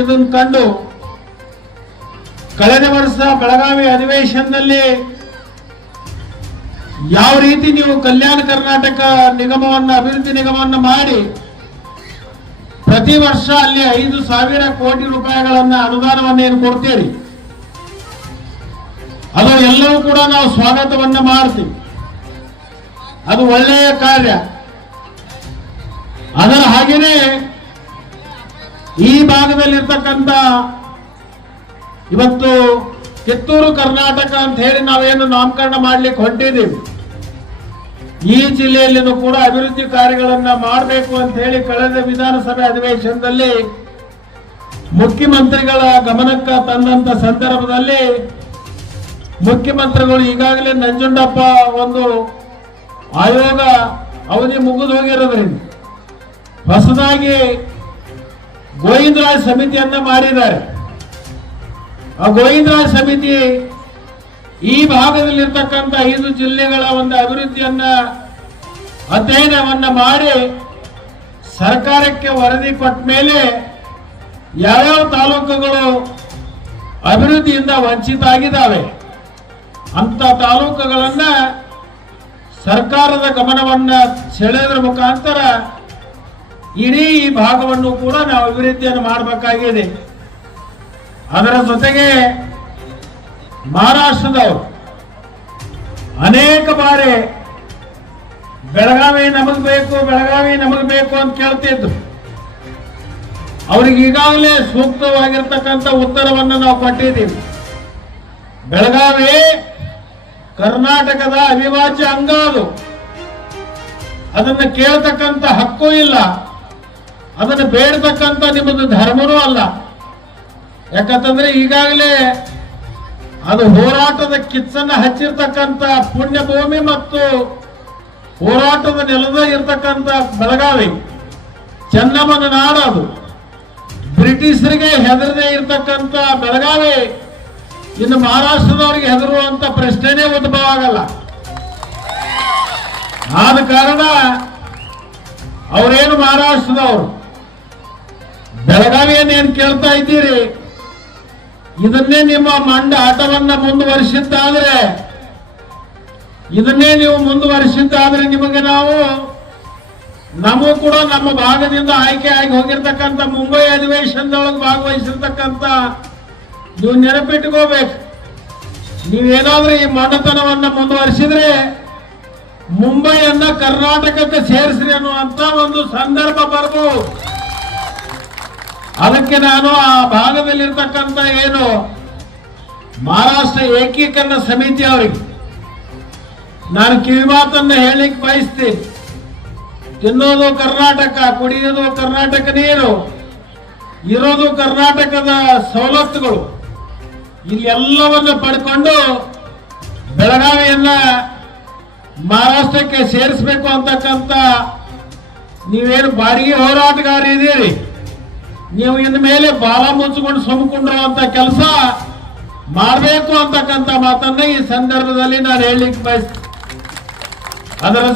ಇದನ್ನು ಕಂಡು ಕಳೆದ ವರ್ಷ ಬೆಳಗಾವಿ ಅಧಿವೇಶನದಲ್ಲಿ ಯಾವ ರೀತಿ ನೀವು ಕಲ್ಯಾಣ ಕರ್ನಾಟಕ ನಿಗಮವನ್ನು ಅಭಿವೃದ್ಧಿ ನಿಗಮವನ್ನು ಮಾಡಿ ಪ್ರತಿ ವರ್ಷ ಅಲ್ಲಿ 5,000 ಕೋಟಿ ರೂಪಾಯಿಗಳನ್ನ ಅನುದಾನವನ್ನು ಏನು ಕೊಡ್ತೀರಿ, ಅದು ಎಲ್ಲವೂ ಕೂಡ ನಾವು ಸ್ವಾಗತವನ್ನ ಮಾಡ್ತೀವಿ. ಅದು ಒಳ್ಳೆಯ ಕಾರ್ಯ. ಅದರ ಹಾಗೇನೆ ಈ ಭಾಗದಲ್ಲಿರ್ತಕ್ಕಂಥ ಇವತ್ತು ಕಿತ್ತೂರು ಕರ್ನಾಟಕ ಅಂತ ಹೇಳಿ ನಾವೇನು ನಾಮಕರಣ ಮಾಡ್ಲಿಕ್ಕೆ ಹೊಂಟಿದ್ದೀವಿ, ಈ ಜಿಲ್ಲೆಯಲ್ಲಿನೂ ಕೂಡ ಅಭಿವೃದ್ಧಿ ಕಾರ್ಯಗಳನ್ನ ಮಾಡಬೇಕು ಅಂತ ಹೇಳಿ ಕಳೆದ ವಿಧಾನಸಭೆ ಅಧಿವೇಶನದಲ್ಲಿ ಮುಖ್ಯಮಂತ್ರಿಗಳ ಗಮನಕ್ಕೆ ತಂದಂತ ಸಂದರ್ಭದಲ್ಲಿ ಮುಖ್ಯಮಂತ್ರಿಗಳು ಈಗಾಗಲೇ ನಂಜುಂಡಪ್ಪ ಒಂದು ಆಯೋಗ ಅವಧಿ ಮುಗಿದು ಹೋಗಿರೋದ್ರಿಂದ ಹೊಸದಾಗಿ ಗೋವಿಂದರಾಜ್ ಸಮಿತಿಯನ್ನ ಮಾಡಿದ್ದಾರೆ. ಆ ಗೋವಿಂದರಾಜ್ ಸಮಿತಿ ಈ ಭಾಗದಲ್ಲಿರ್ತಕ್ಕಂಥ 5 ಜಿಲ್ಲೆಗಳ ಒಂದು ಅಭಿವೃದ್ಧಿಯನ್ನ ಅಧ್ಯಯನವನ್ನ ಮಾಡಿ ಸರ್ಕಾರಕ್ಕೆ ವರದಿ ಕೊಟ್ಟ ಮೇಲೆ ಯಾವ್ಯಾವ ತಾಲೂಕುಗಳು ಅಭಿವೃದ್ಧಿಯಿಂದ ವಂಚಿತ ಆಗಿದ್ದಾವೆ ಅಂತ ತಾಲೂಕುಗಳನ್ನ ಸರ್ಕಾರದ ಗಮನವನ್ನ ಸೆಳೆಯೋದ್ರ ಮುಖಾಂತರ ಇಡೀ ಈ ಭಾಗವನ್ನು ಕೂಡ ನಾವು ಅಭಿವೃದ್ಧಿಯನ್ನು ಮಾಡಬೇಕಾಗಿದೆ. ಅದರ ಜೊತೆಗೆ ಮಹಾರಾಷ್ಟ್ರದವರು ಅನೇಕ ಬಾರಿ ಬೆಳಗಾವಿ ನಮಗ್ ಬೇಕು ಬೆಳಗಾವಿ ನಮಗ್ ಬೇಕು ಅಂತ ಕೇಳ್ತಿದ್ರು. ಅವ್ರಿಗೆ ಈಗಾಗಲೇ ಸೂಕ್ತವಾಗಿರ್ತಕ್ಕಂಥ ಉತ್ತರವನ್ನು ನಾವು ಕೊಟ್ಟಿದ್ದೀವಿ. ಬೆಳಗಾವಿ ಕರ್ನಾಟಕದ ಅವಿಭಾಜ್ಯ ಅಂಗ, ಅದನ್ನ ಕೇಳತಕ್ಕಂಥ ಹಕ್ಕು ಇಲ್ಲ, ಅದನ್ನು ಬೇಡತಕ್ಕಂಥ ನಿಮ್ಮದು ಧರ್ಮನೂ ಅಲ್ಲ. ಯಾಕಂತಂದ್ರೆ ಈಗಾಗಲೇ ಅದು ಹೋರಾಟದ ಕಿಚ್ಚನ್ನ ಹಚ್ಚಿರ್ತಕ್ಕಂಥ ಪುಣ್ಯ ಭೂಮಿ ಮತ್ತು ಹೋರಾಟದ ನೆಲದ ಇರ್ತಕ್ಕಂಥ ಬೆಳಗಾವಿ ಚೆನ್ನಮ್ಮನ ನಾಡು. ಅದು ಬ್ರಿಟಿಷರಿಗೆ ಹೆದರದೇ ಇರ್ತಕ್ಕಂಥ ಬೆಳಗಾವಿ ಇನ್ನು ಮಹಾರಾಷ್ಟ್ರದವರಿಗೆ ಹೆದರುವಂತ ಪ್ರಶ್ನೆನೇ ಉದ್ಭವ ಆಗಲ್ಲ. ಆದ ಕಾರಣ ಅವರೇನು ಮಹಾರಾಷ್ಟ್ರದವರು ಬೆಳಗಾವಿಯನ್ನೇನು ಕೇಳ್ತಾ ಇದ್ದೀರಿ, ಇದನ್ನೇ ನಿಮ್ಮ ಮಂಡ ಆಟವನ್ನ ಮುಂದುವರಿಸಿದ್ದಾದ್ರೆ ನಿಮಗೆ ನಮಗೂ ಕೂಡ ನಮ್ಮ ಭಾಗದಿಂದ ಆಯ್ಕೆ ಆಗಿ ಹೋಗಿರ್ತಕ್ಕಂಥ ಮುಂಬೈ ಅಧಿವೇಶನದೊಳಗೆ ಭಾಗವಹಿಸಿರ್ತಕ್ಕಂಥ ನೀವು ನೆನಪಿಟ್ಕೋಬೇಕು. ನೀವೇನಾದ್ರೂ ಈ ಮಂಡತನವನ್ನ ಮುಂದುವರಿಸಿದ್ರೆ ಮುಂಬೈಯನ್ನ ಕರ್ನಾಟಕಕ್ಕೆ ಸೇರಿಸ್ರಿ ಅನ್ನುವಂತ ಒಂದು ಸಂದರ್ಭ ಬರ್ಬೋದು. ಅದಕ್ಕೆ ನಾನು ಆ ಭಾಗದಲ್ಲಿರ್ತಕ್ಕಂಥ ಏನು ಮಹಾರಾಷ್ಟ್ರ ಏಕೀಕರಣ ಸಮಿತಿ ಅವರಿಗೆ ನಾನು ಕಿವಿಮಾತನ್ನ ಹೇಳಲಿಕ್ಕೆ ಬಯಸ್ತೀನಿ. ತಿನ್ನೋದು ಕರ್ನಾಟಕ, ಕುಡಿಯೋದು ಕರ್ನಾಟಕ ನೀರು, ಇರೋದು ಕರ್ನಾಟಕದ ಸವಲತ್ತುಗಳು, ಇಲ್ಲೆಲ್ಲವನ್ನು ಪಡ್ಕೊಂಡು ಬೆಳಗಾವಿಯನ್ನ ಮಹಾರಾಷ್ಟ್ರಕ್ಕೆ ಸೇರಿಸಬೇಕು ಅಂತಕ್ಕಂಥ ನೀವೇನು ಬಾಡಿಗೆ ಹೋರಾಟಗಾರ ಇದ್ದೀರಿ, ನೀವು ಇನ್ನು ಮೇಲೆ ಬಾಲ ಮುಚ್ಚಿಕೊಂಡು ಸುಮ್ಕೊಂಡಿರುವಂತ ಕೆಲಸ ಮಾಡಬೇಕು ಅಂತಕ್ಕಂಥ ಮಾತನ್ನ ಈ ಸಂದರ್ಭದಲ್ಲಿ ನಾನು ಹೇಳಲಿಕ್ಕೆ ಬಯಸ್ತೀನಿ. ಅದರ